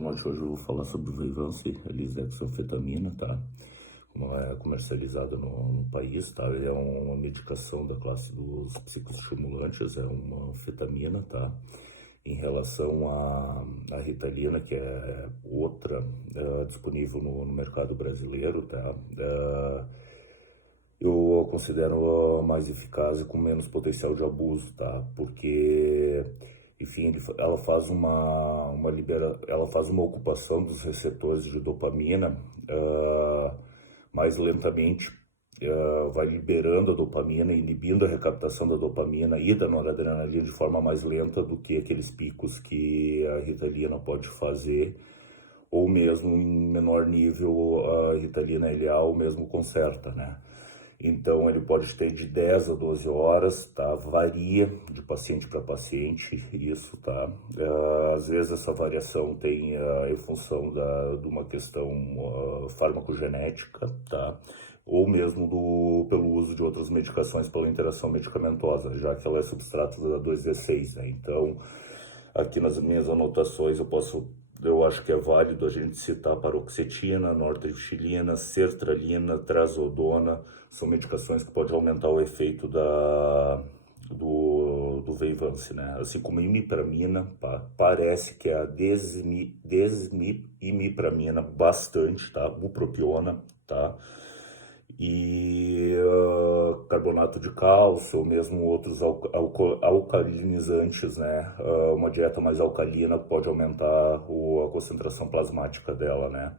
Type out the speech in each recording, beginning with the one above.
Boa noite, hoje eu vou falar sobre o Vyvanse, a lisdexanfetamina, tá? Como ela é comercializada no país, tá? Ele é uma medicação da classe dos psicoestimulantes, é uma anfetamina, tá? Em relação à Ritalina, que é outra disponível no mercado brasileiro, tá? Eu a considero mais eficaz e com menos potencial de abuso, tá? Porque, enfim, ela faz ela faz uma ocupação dos receptores de dopamina mais lentamente, vai liberando a dopamina, inibindo a recaptação da dopamina e da noradrenalina de forma mais lenta do que aqueles picos que a Ritalina pode fazer, ou mesmo em menor nível a Ritalina LA ou mesmo Concerta, né? Então, ele pode ter de 10 a 12 horas, tá? Varia de paciente para paciente, isso, tá? Às vezes essa variação tem em função de uma questão farmacogenética, tá? Ou mesmo pelo uso de outras medicações pela interação medicamentosa, já que ela é substrato da 2D6, né? Então, aqui nas minhas anotações eu acho que é válido a gente citar paroxetina, nortriptilina, sertralina, trazodona, são medicações que podem aumentar o efeito do Vyvanse, né? Assim como a imipramina, parece que é a desimipramina bastante, tá? Bupropiona, tá? E carbonato de cálcio, ou mesmo outros alcalinizantes, né? Uma dieta mais alcalina pode aumentar a concentração plasmática dela, né?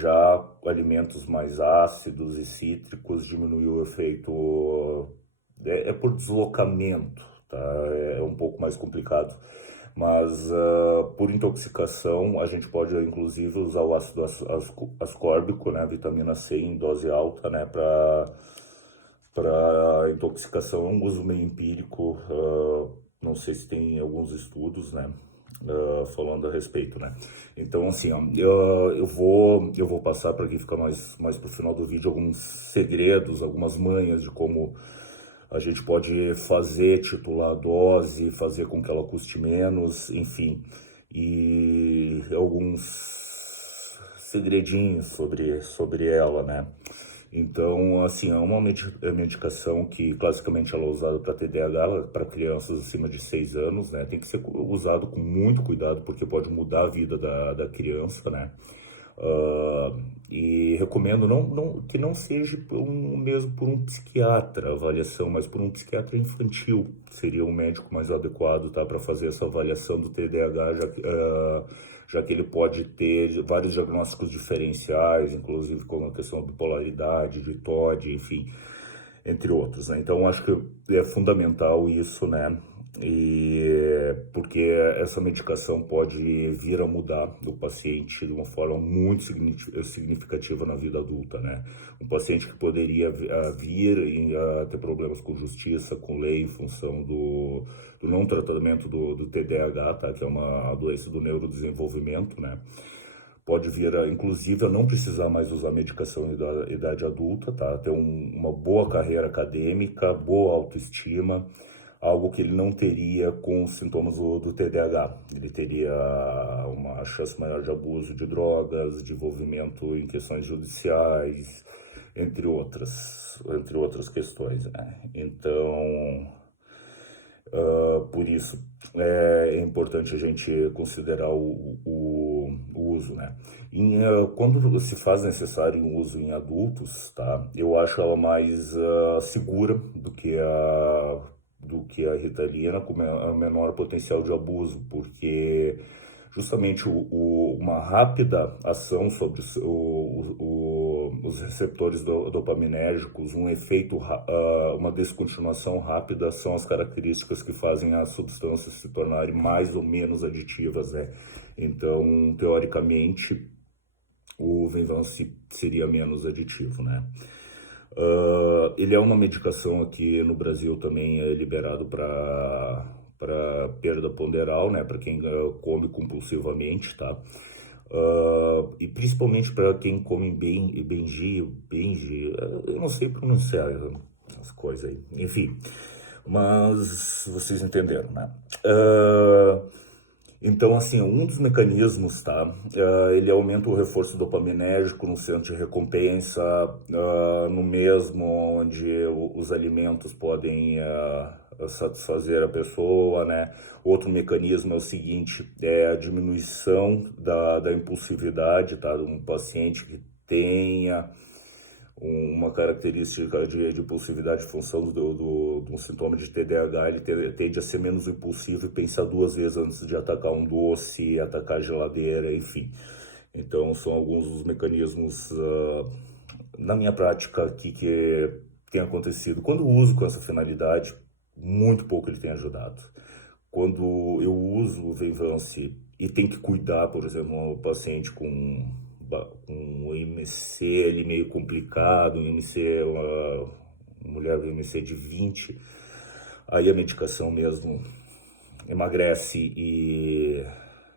Já alimentos mais ácidos e cítricos diminui o efeito, é por deslocamento, tá? É um pouco mais complicado. Mas por intoxicação, a gente pode inclusive usar o ácido ascórbico, né, vitamina C em dose alta, né, para intoxicação. É um uso meio empírico, não sei se tem alguns estudos, né, falando a respeito, né. Então, assim, ó, eu vou passar para quem fica mais pro final do vídeo alguns segredos, algumas manhas de como a gente pode fazer titular a dose, fazer com que ela custe menos, enfim, e alguns segredinhos sobre ela, né? Então, assim, é uma medicação que classicamente ela é usada para TDAH, para crianças acima de 6 anos, né? Tem que ser usado com muito cuidado, porque pode mudar a vida da criança, né? Uh, e recomendo que não seja mesmo por um psiquiatra a avaliação, mas por um psiquiatra infantil, seria um médico mais adequado, tá, para fazer essa avaliação do TDAH, já que ele pode ter vários diagnósticos diferenciais, inclusive como a questão de bipolaridade, de TOD, enfim, entre outros, né? Então, acho que é fundamental isso, né? E porque essa medicação pode vir a mudar o paciente de uma forma muito significativa na vida adulta, né? Um paciente que poderia vir a ter problemas com justiça, com lei, em função do não tratamento do TDAH, tá? Que é uma doença do neurodesenvolvimento, né? Pode vir, inclusive, a não precisar mais usar medicação em idade adulta, tá? Ter uma boa carreira acadêmica, boa autoestima, algo que ele não teria com os sintomas do TDAH. Ele teria uma chance maior de abuso de drogas, de envolvimento em questões judiciais, entre outras questões, né? Então, por isso é importante a gente considerar o uso, né? Quando se faz necessário um uso em adultos, tá? Eu acho ela mais segura do que a Ritalina, com menor potencial de abuso, porque justamente uma rápida ação sobre os receptores dopaminérgicos, um efeito, uma descontinuação rápida são as características que fazem as substâncias se tornarem mais ou menos aditivas, né? Então, teoricamente, o Venvance seria menos aditivo, né? Ele é uma medicação aqui no Brasil também é liberado para perda ponderal, né? Para quem come compulsivamente, tá? E principalmente para quem come benji, eu não sei pronunciar as coisas aí, enfim, mas vocês entenderam, né? Então, assim, um dos mecanismos, tá? Ele aumenta o reforço dopaminérgico no centro de recompensa, no mesmo onde os alimentos podem satisfazer a pessoa, né? Outro mecanismo é o seguinte, é a diminuição da impulsividade, tá? Um paciente que tenha uma característica de impulsividade em função do sintoma de TDAH, ele tende a ser menos impulsivo e pensar duas vezes antes de atacar um doce, atacar a geladeira, enfim. Então, são alguns dos mecanismos na minha prática aqui que tem acontecido. Quando eu uso com essa finalidade, muito pouco ele tem ajudado. Quando eu uso o Venvance e tem que cuidar, por exemplo, um paciente com um IMC ele meio complicado, um IMC, uma mulher com IMC de 20, aí a medicação mesmo emagrece e,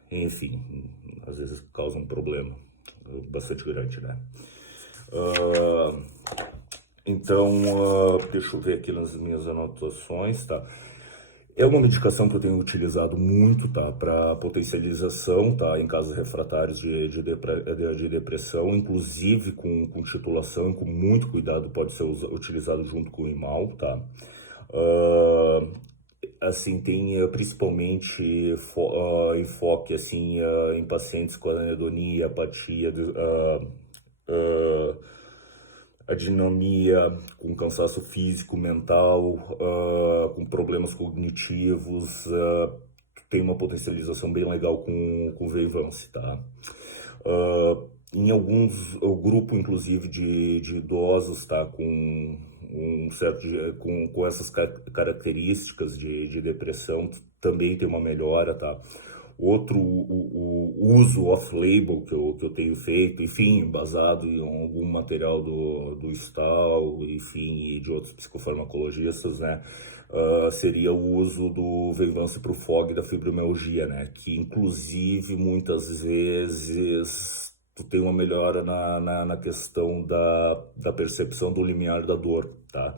enfim, às vezes causa um problema bastante grande, né? Uh, então, deixa eu ver aqui nas minhas anotações, tá? É uma medicação que eu tenho utilizado muito, tá? Para potencialização, tá? Em casos refratários de depressão, inclusive com titulação, com muito cuidado, pode ser utilizado junto com o IMAL, tá? Assim, tem principalmente enfoque, assim, em pacientes com anedonia, apatia, a dinamia, com cansaço físico, mental, com problemas cognitivos, tem uma potencialização bem legal com o Veivance, tá? Em alguns, o grupo, inclusive, de idosos, tá? Com um certo, com essas características de depressão, também tem uma melhora, tá? Outro, o uso off-label que eu tenho feito, enfim, baseado em algum material do Stahl, enfim, e de outros psicofarmacologistas, né? Seria o uso do Venvance para o FOG da fibromialgia, né? Que, inclusive, muitas vezes tu tem uma melhora na questão da percepção do limiar da dor, tá?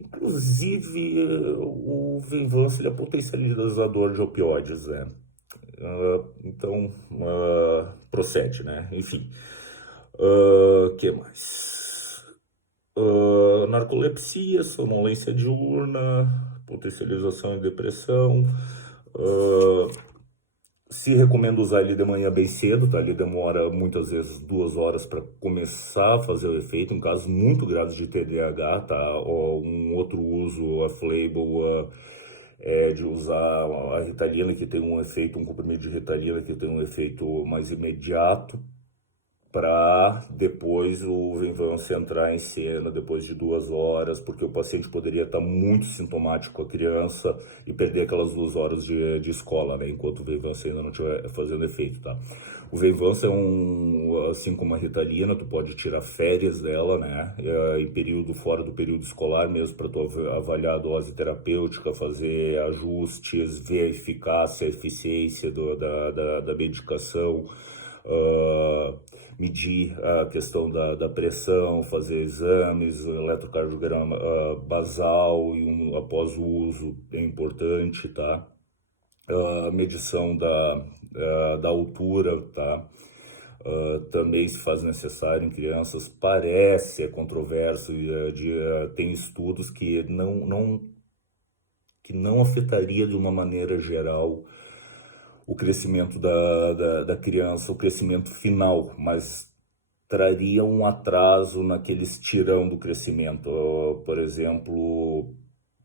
Inclusive, o Venvance ele é potencializador de opioides, né? Então, procede, né? Enfim. Que mais? Narcolepsia, sonolência diurna, potencialização e depressão. Se recomenda usar ele de manhã bem cedo, tá? Ele demora muitas vezes 2 horas para começar a fazer o efeito, em casos muito graves de TDAH, tá? Ou um outro uso off-label é de usar a Ritalina, que tem um efeito, um comprimido de Ritalina que tem um efeito mais imediato, para depois o Venvance entrar em cena depois de 2 horas, porque o paciente poderia estar muito sintomático, a criança, e perder aquelas 2 horas de escola, né, enquanto o Venvance ainda não estiver fazendo efeito, tá? O Venvance é assim como a Ritalina, tu pode tirar férias dela, né, em período, fora do período escolar mesmo, para tu avaliar a dose terapêutica, fazer ajustes, ver a eficácia, a eficiência da medicação, medir a questão da pressão, fazer exames, eletrocardiograma basal e após o uso é importante, tá? Medição da altura, tá? Também se faz necessário em crianças, parece, é controverso, tem estudos que não afetaria de uma maneira geral o crescimento da criança, o crescimento final, mas traria um atraso naquele estirão do crescimento. Por exemplo,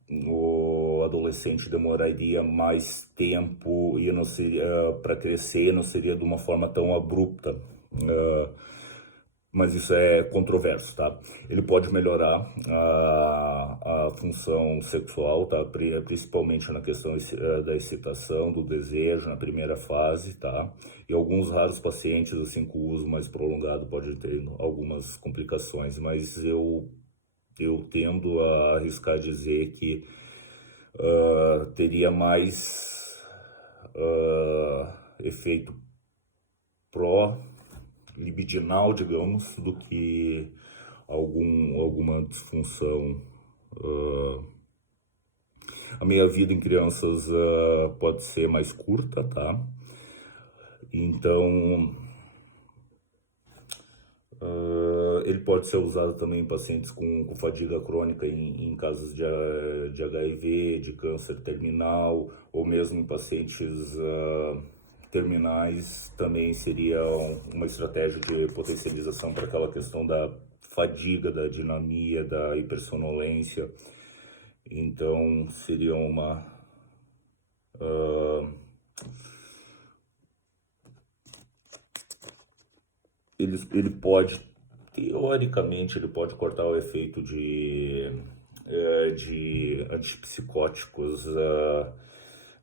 o adolescente demoraria mais tempo e não seria para crescer, não seria de uma forma tão abrupta. Mas isso é controverso, tá? Ele pode melhorar a função sexual, tá? Principalmente na questão da excitação, do desejo, na primeira fase, tá? E alguns raros pacientes, assim, com o uso mais prolongado, podem ter algumas complicações, mas eu tendo a arriscar dizer que teria mais efeito pró libidinal, digamos, do que alguma disfunção. A meia-vida em crianças pode ser mais curta, tá? Então, ele pode ser usado também em pacientes com fadiga crônica, em casos de HIV, de câncer terminal, ou mesmo em pacientes terminais, também seria uma estratégia de potencialização para aquela questão da fadiga, da dinamia, da hipersonolência. Então, seria uma... ele pode, teoricamente, ele pode cortar o efeito de antipsicóticos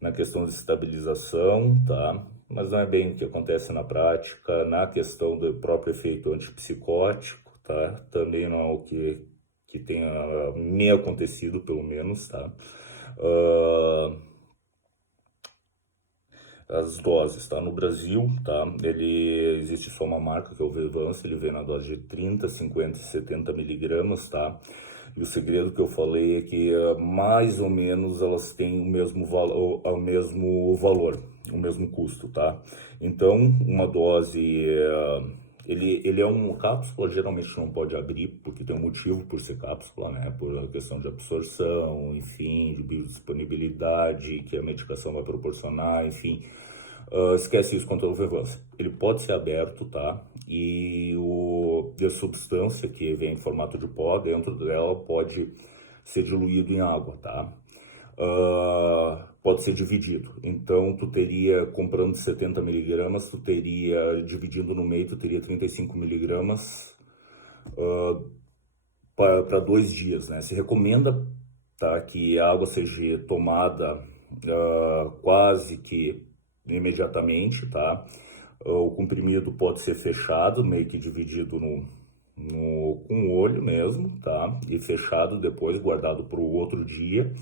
na questão de estabilização, tá? Mas não é bem o que acontece na prática. Na questão do próprio efeito antipsicótico, tá? Também não é o que tenha me acontecido, pelo menos, tá? As doses, tá? No Brasil, tá? Existe só uma marca, que é o Vevance, ele vem na dose de 30, 50 e 70 miligramas, tá? E o segredo que eu falei é que mais ou menos elas têm o mesmo valor, o mesmo custo, tá? Então, uma dose, ele é uma cápsula, geralmente não pode abrir, porque tem um motivo por ser cápsula, né? Por questão de absorção, enfim, de biodisponibilidade que a medicação vai proporcionar, enfim. Esquece isso quanto ao Vevance. Ele pode ser aberto, tá? E a substância que vem em formato de pó, dentro dela pode ser diluído em água, tá? Pode ser dividido. Então, tu teria, comprando 70 miligramas, tu teria, dividindo no meio, tu teria 35 miligramas para 2 dias, né? Se recomenda, tá, que a água seja tomada quase que imediatamente, tá? O comprimido pode ser fechado, meio que dividido com o olho mesmo, tá? E fechado depois, guardado para o outro dia.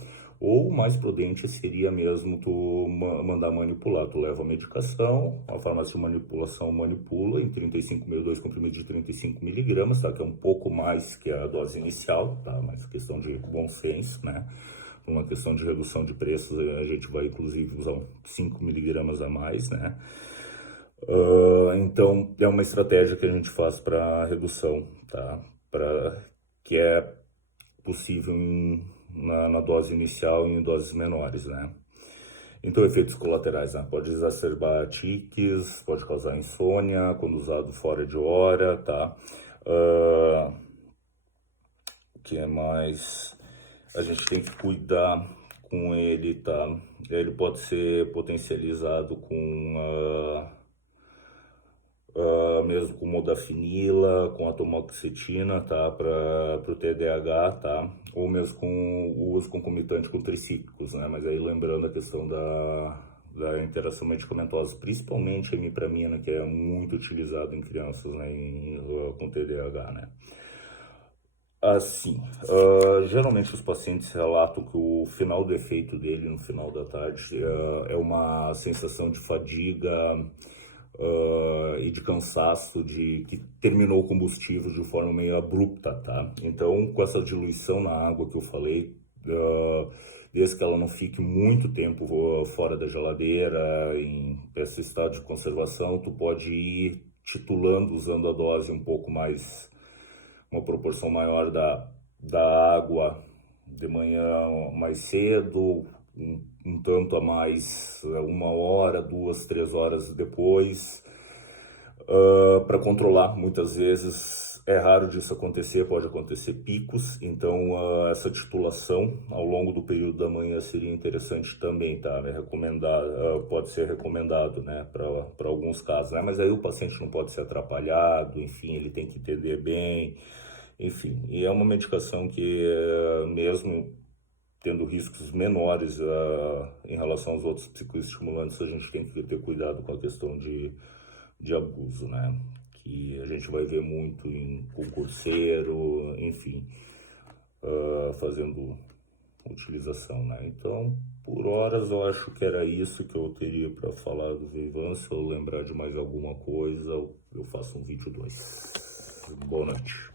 Ou o mais prudente seria mesmo tu mandar manipular. Tu leva a medicação, a farmácia de manipulação manipula em 2 comprimidos de 35 miligramas, tá? Que é um pouco mais que a dose inicial, tá? Mas questão de bom senso, né? Por uma questão de redução de preços, a gente vai inclusive usar 5 miligramas a mais, né? Então, é uma estratégia que a gente faz para redução, tá? Que é possível na dose inicial e em doses menores, né? Então, efeitos colaterais, né? Pode exacerbar tiques, pode causar insônia quando usado fora de hora, tá? O que é mais? A gente tem que cuidar com ele, tá? Ele pode ser potencializado com mesmo com modafinila, com atomoxetina, tá? Para o TDAH, tá? Ou mesmo com o uso concomitante com tricíclicos, né? Mas aí lembrando a questão da interação medicamentosa, principalmente a imipramina, que é muito utilizado em crianças, né? Com TDAH, né? Assim, geralmente os pacientes relatam que o final do efeito dele no final da tarde é uma sensação de fadiga e de cansaço, de que terminou o combustível de forma meio abrupta, tá? Então, com essa diluição na água que eu falei, desde que ela não fique muito tempo fora da geladeira, em esse estado de conservação, tu pode ir titulando, usando a dose um pouco mais, uma proporção maior da água de manhã mais cedo, um tanto a mais, 1 hora, 2, 3 horas depois, para controlar. Muitas vezes é raro disso acontecer, pode acontecer picos, então essa titulação ao longo do período da manhã seria interessante também, tá? É recomendado, pode ser recomendado, né, para alguns casos, né? Mas aí o paciente não pode ser atrapalhado, enfim, ele tem que entender bem, enfim. E é uma medicação que mesmo tendo riscos menores em relação aos outros psicoestimulantes, a gente tem que ter cuidado com a questão de abuso, né? Que a gente vai ver muito em concurseiro, enfim, fazendo utilização, né? Então, por horas, eu acho que era isso que eu teria para falar do Vivance. Se eu lembrar de mais alguma coisa, eu faço um vídeo 2. Boa noite.